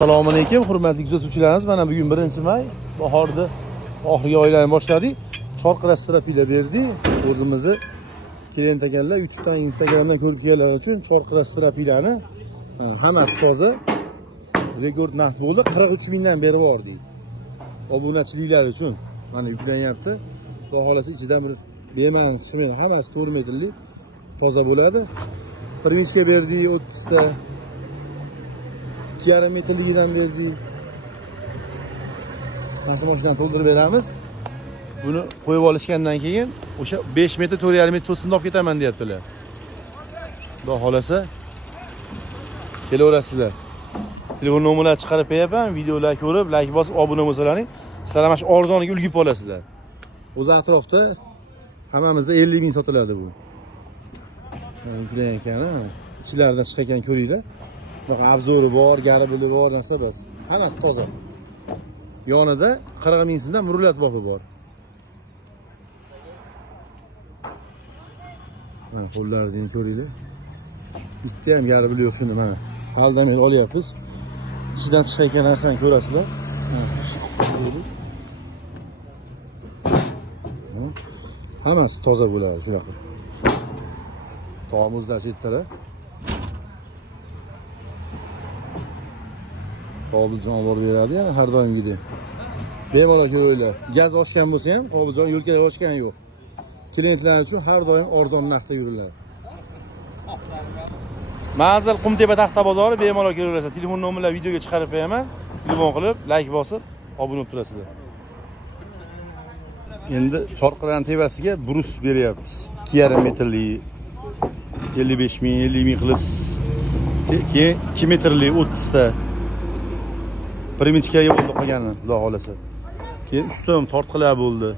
Assalomu alaykum, hurmatli kuzatuvchilarimiz. Mana bugun 1-may, bahorda oxirgi oylarni boshladik. Chorqira strapila berdik. O'zimizni klient ekanlar YouTubedan, Instagramdan ko'rib kelganlar uchun Chorqira strapilani hammasi toza. Rekord narx bo'ldi, 43 mingdan beri bor deydi. Obunachiliklar uchun mana yuklanyapti. Xudo xolasa ichidan bir bemalol chiqmaydi. Hammasi 4 metrlik toza bo'ladi. Pirmichka berdik 30 ta. 2,5 metrligidan berdik. Mana mashinadan to'ldirib beramiz. Buni qo'yib olishgandan keyin o'sha 5 metr 4,5 metr to'sinda olib ketaman deyaptilar. Xudo xolasa kelaverasizlar. Telefon nomerlarini chiqarib qo'yaman, videolar ko'rib, like bosib, obuna bo'lsalaring, sizlar mana shu arzoniga ulgib olasizlar. O'zi atrofda hammamizda 50 ming sotiladi bu. Shunday ekan, ichlarida chiqargan ko'ringlar. Bak obzori bor, garibili bor, narsa bas. Hammasi toza. Yonida 40 ming so'mdan murlat bobi bor. Mana qo'llarini ko'ringlar. Bitta ham garibili yo'q shuni mana. Haldan el olyapmiz. Ichidan chiqayotgan narsani ko'rasizlar. Hammasi toza bo'ladi, shunaqa. Tomuzlar chetdalar. Obiljon olib beradi ya, har doimgidek. Bemalol ko'ringlar. Gaz oshgan bo'lsa ham, Obiljon yo'lkaga oshgan yo'q. Klientlar uchun har doim arzon narxda yuriladi. Manzil Qumtepa Taxta bozori, bemalol ko'raverasiz. Telefon nomerlarini videoga chiqarib qo'yaman. Telefon qilib, like bosib, obuna bo'lib turasizlar. Endi Chorqiraning tepasiga brus beryapmiz. 2,5 metrlik 55 ming, 50 ming qilib. Keyin 2 metrlik 30 ta. Pirmichkaga bo'ldi qolgani, xudo xolasa. Keyin ustim tortqilar bo'ldi.